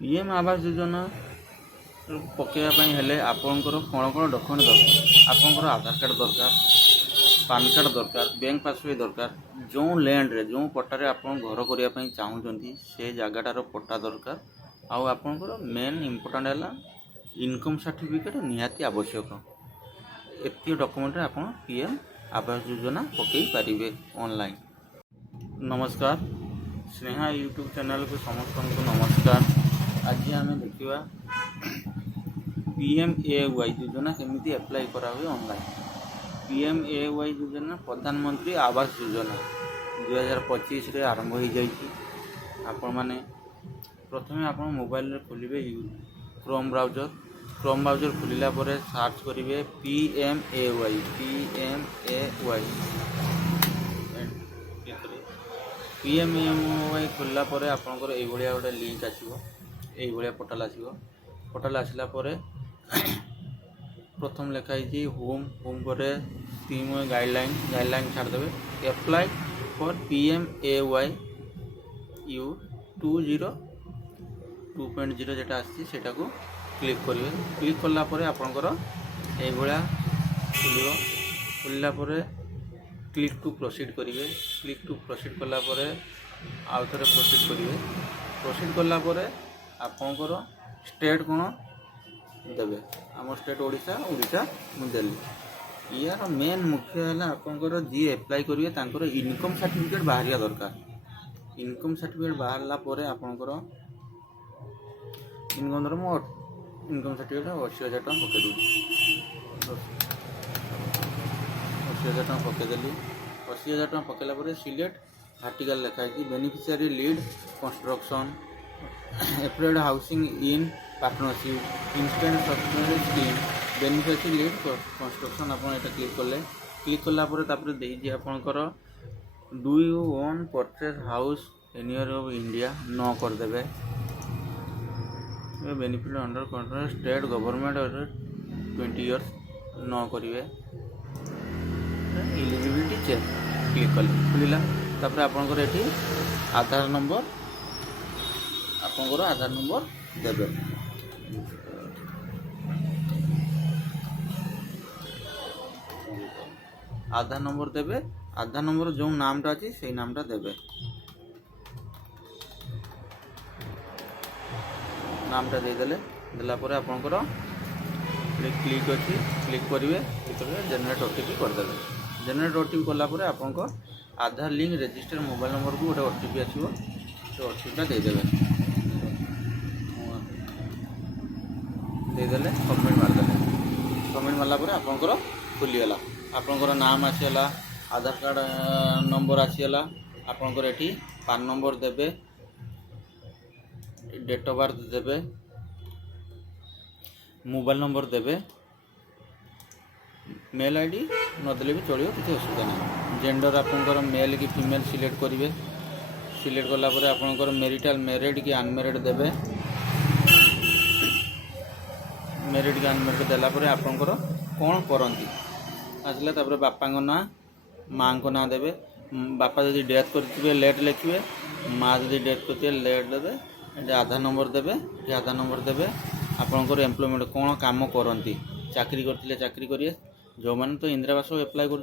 PM Awas Yojana पकड़ा हेले आपंकर कौन कौन डॉक्यूमेंट दरकार आपंकर आधार कार्ड दरकार पान कार्ड दरकार बैंक पासबुक दरकार जो लैंड रे जो पट्टारे आप घर करने चाहूँगी से जगटार पट्टा दरकार आउ आपंकर मेन इम्पोर्टाट है इनकम सर्टिफिकेट निहाती आवश्यक एत डॉक्यूमेंट आप पीएम आवास योजना पकई पारे ऑनलाइन। नमस्कार स्नेहा यूट्यूब चैनल को समस्त को नमस्कार। आज आम देखा पीएमएवाई योजना केमी अप्लाई करा हुए ऑनलाइन। पीएमएवाई योजना प्रधानमंत्री आवास योजना 2025 रे आरंभ हो जाइए। आपण माने प्रथमे आप मोबाइल खोलिए क्रोम ब्राउजर खोलिला पर सर्च करेंगे पीएमएवाई खोलला पर आपंकर ये गोटे लिंक आसो ये पोर्टाल आसला पर प्रथम लिखाई होम पर स्कीम गाइडलाइन छाड़देवे अप्लाई फॉर पीएमएवाई यू 2.0 जेटा आसी सेटा को क्लिक करेंगे। क्लिक कला पर आपंकर ये खुलला पर क्लिक टू प्रोसीड करेंगे। क्लिक टू प्रोसीड कला पर आउ थे प्रोसीड करेंगे। प्रोसीड कला पर आपंकर स्टेट कौन देवे आम स्टेट ओडिशा मुझे यार मेन मुख्य है आपंकर जी अप्लाई करेंगे तांकर इनकम सर्टिफिकेट बाहरिया दरकार। इनकम सर्टिफिकेट बाहरला पर आपंकर इनकम धर मो इनकम सर्टिफिकेट 80,000 टଙ୍କା पकई दूँ 80,000 टଙ୍କା पकईदेली। 80,000 टଙ୍କା पकईला पर सिलेक्ट आर्टिकल लिखाई beneficiary led construction applied housing in partnership instant subsidy scheme beneficiary led construction आप क्लिक कले। क्लिक कलापर देजी आपंकर do you own purchase house anywhere of India न करदे benefit under control state government 20 years न करेंगे। एलिजिबिलिटी चेक क्लिक कले खुलला तापर आपंकर ये आधार नंबर देवे। आधार नंबर जो नामटा अच्छी से नामटा देवे। नामटा देदेले देलापर आपंकर क्लिक अच्छी क्लिक करेंगे। जेनेरेट ओटीपी करदे। जेनेरेट ओटीपी कलापर आपंकर आधार लिंक रजिस्टर मोबाइल नंबर को गोटे ओटीपी आसो तो ओटीपीटा देदेले सबमिट मारदेले। सबमिट मारला पर आपंकर खुलीगला आपंकर नाम आसीगला आधार कार्ड नंबर आसीगला आपंकर एटी पान नंबर देवे डेट ऑफ बर्थ देवे मोबाइल नंबर देवे मेल आईडी नदेले भी चलो किसी असुविधा नहीं। जेंडर आपंकर मेल कि फीमेल सिलेक्ट करेंगे। सिलेक्ट कलापर आपंकर मेरिटाल मैरिड कि अनमेरिड देवे। मैरिड कि अनमेरिड देलापर आपंकर कौन करती आसला तापर बापा ना माँ को ना देवे। बापा जब डेथ करते लेट लिखे माँ जब डेथ करते लेट देवे। ये आधार नंबर देवे। ये आधार नंबर देवे आपंकर एम्प्लॉयमेंट कौन काम करती चाकरी करते चाकरी करेंगे। जो मैंने तो इंदिरा आवास एप्लाय कर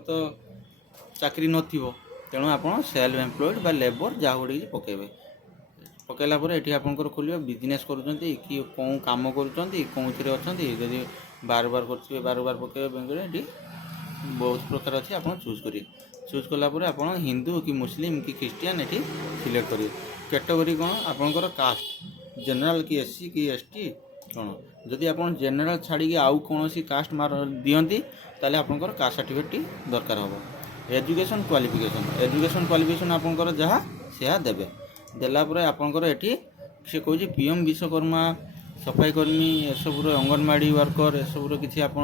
तो चाकरी नथिबो तेणु आप सेल्फ एम्प्लॉयड बा लेबर जहाँ गुड़ी पकेबे। पकेला पर ये आपंकर खोलिए बिजनेस करुँच कि कौन काम करुँच अच्छा जदि बार बार करते बार बार पकेबे बैंक ये बहुत प्रकार अच्छी आप चूज करेंगे। चूज कलापर आप हिंदू कि मुस्लिम कि क्रिश्चियन ये सिलेक्ट करेंगे। कैटेगरी कौन आपंकर कास्ट जनरल कि एससी कि एसटी कौन जदि आप जनरल छाड़ी आउ कौन सी कास्ट मार दियंती ताले आपंकर कास्ट सर्टिफिकेट दरकार हम। एजुकेशन क्वालिफिकेशन आपंकर जहाँ से देवे देलापर आपंकर ये से कौन पीएम विश्वकर्मा सफाई कर्मी एसबूर अंगनवाड़ी वर्कर एसबूर किसी आप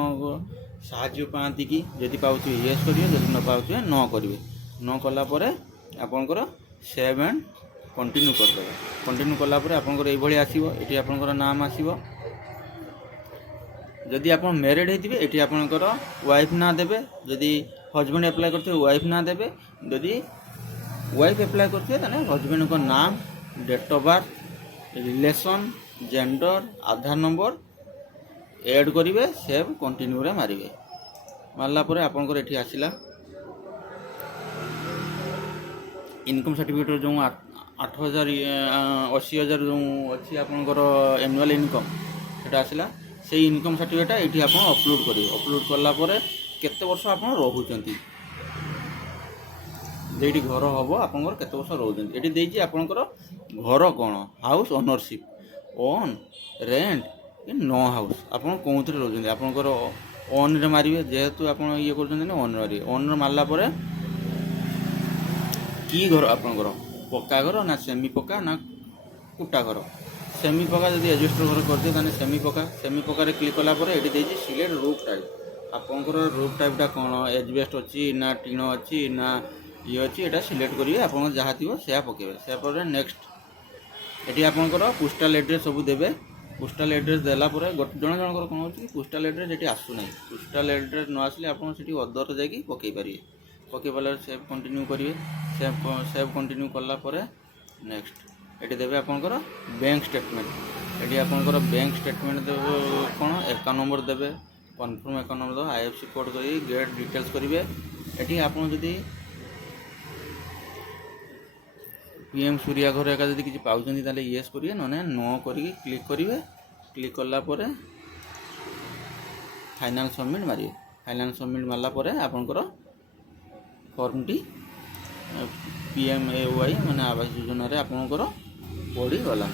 साहाय्य पाती कि जदि पाथे येस करेंगे जदि न पाथे न करेंगे। न कलापर आपंकर सेव एंड कंटिन्यू करदे। कंटिन्यू कलापर आपंकर ये आसो ये आपंकर नाम आसो। जदि आप मैरिड होते ये आपंकर वाइफ ना देवे। जदि हजबैंड एप्लाय करते वाइफ ना देवे। जदि वाइफ एप्लाय करते हजबैंड को नाम date of birth relation, gender, Aadhaar number add କରିବେ, ସେଭ୍ କଣ୍ଟିନ୍ୟୁରେ ମାରିବେ। ମାରିଲା ପରେ ଆପଣଙ୍କର ଏଠି ଆସିଲା ଇନକମ୍ ସାର୍ଟିଫିକେଟ୍ର ଯେଉଁ 8,000 ଯେଉଁ ଅଛି ଆପଣଙ୍କର ଆନୁଆଲ୍ ଇନକମ୍ ସେଇଟା ଆସିଲା। ସେଇ ଇନକମ୍ ସାର୍ଟିଫିକେଟ୍ଟା ଏଇଠି ଆପଣ ଅପଲୋଡ଼ କରିବେ। ଅପଲୋଡ଼ କଲା ପରେ କେତେ ବର୍ଷ ଆପଣ ରହୁଛନ୍ତି, ଯେଉଁଠି ଘର ହେବ ଆପଣଙ୍କର କେତେ ବର୍ଷ ରହୁଛନ୍ତି, ଏଠି ଦେଇଛି ଆପଣଙ୍କର ଘର କ'ଣ, ହାଉସ୍ ଓନରସିପ୍, ଓନ୍, ରେଣ୍ଟ କି ନୋ ହାଉସ୍, ଆପଣ କେଉଁଥିରେ ରହୁଛନ୍ତି। ଆପଣଙ୍କର ଓନ୍ରେ ମାରିବେ, ଯେହେତୁ ଆପଣ ଇଏ କରୁଛନ୍ତି ନା ଓନ୍ରେ ମାରିବେ। ଓନ୍ରେ ମାରିଲା ପରେ କି ଘର ଆପଣଙ୍କର, ପକ୍କା ଘର ନା ସେମି ପକ୍କା ନା କୁଟା ଘର। ସେମି ପକ୍କା ଯଦି ଏଜବେଷ୍ଟର ଘର କରିଦିଏ ତାହେଲେ ସେମି ପକ୍କାରେ କ୍ଲିକ୍ କଲା ପରେ ଏଠି ଦେଇଛି ସିଲେକ୍ଟ ରୁଫ୍ ଟାଇପ୍। ଆପଣଙ୍କର ରୁଫ୍ ଟାଇପ୍ଟା କ'ଣ, ଏଜବେଷ୍ଟ ଅଛି ନା ଟିଣ ଅଛି ନା ଇଏ ଅଛି, ଏଇଟା ସିଲେକ୍ଟ କରିବେ। ଆପଣଙ୍କର ଯାହା ଥିବ ସେୟା ପକାଇବେ। ସେୟା ପରେ ନେକ୍ସଟ ଏଠି ଆପଣଙ୍କର ପୋଷ୍ଟାଲ ଆଡ୍ରେସ୍ ସବୁ ଦେବେ। ପୋଷ୍ଟାଲ ଆଡ୍ରେସ୍ ଦେଲା ପରେ ଜଣଙ୍କର କ'ଣ ହେଉଛି କି ପୋଷ୍ଟାଲ ଆଡ୍ରେସ୍ ଏଠି ଆସୁନାହିଁ। ପୋଷ୍ଟାଲ ଆଡ୍ରେସ୍ ନ ଆସିଲେ ଆପଣ ସେଠି ଅଦରରେ ଯାଇକି ପକାଇ ପାରିବେ। ପକାଇ ପାରିଲା ସେଭ୍ କଣ୍ଟିନ୍ୟୁ କରିବେ। ସେଭ୍ କଣ୍ଟିନ୍ୟୁ କଲା ପରେ ନେକ୍ସଟ ଏଠି ଦେବେ ଆପଣଙ୍କର ବ୍ୟାଙ୍କ ଷ୍ଟେଟମେଣ୍ଟ। ଏଠି ଆପଣଙ୍କର ବ୍ୟାଙ୍କ ଷ୍ଟେଟମେଣ୍ଟ ଦେବେ କ'ଣ, ଆକାଉଣ୍ଟ ନମ୍ବର ଦେବେ, କନଫର୍ମ ଆକାଉଣ୍ଟ ନମ୍ବର ଦେବେ, IFSC କୋଡ଼ କରି ଗେଟ୍ ଡିଟେଲ୍ସ କରିବେ। ଏଠି ଆପଣ ଯଦି PM ସୂର୍ୟା ଘର ଏକା ଯଦି କିଛି ପାଉଛନ୍ତି ତାହେଲେ ୟେସ୍ କରିବେ, ନହେଲେ नो କରିକି କ୍ଲିକ୍ କରିବେ। କ୍ଲିକ୍ କଲା ପରେ ଫାଇନାଲ୍ ସବମିଟ୍ ମାରିବେ। ଫାଇନାଲ୍ ସବମିଟ୍ ମାରିଲା ପରେ ଆପଣଙ୍କର ଫର୍ମଟି PMAY ମାନେ ଆବାସ ଯୋଜନାରେ ଆପଣଙ୍କର ପଡ଼ିଗଲା।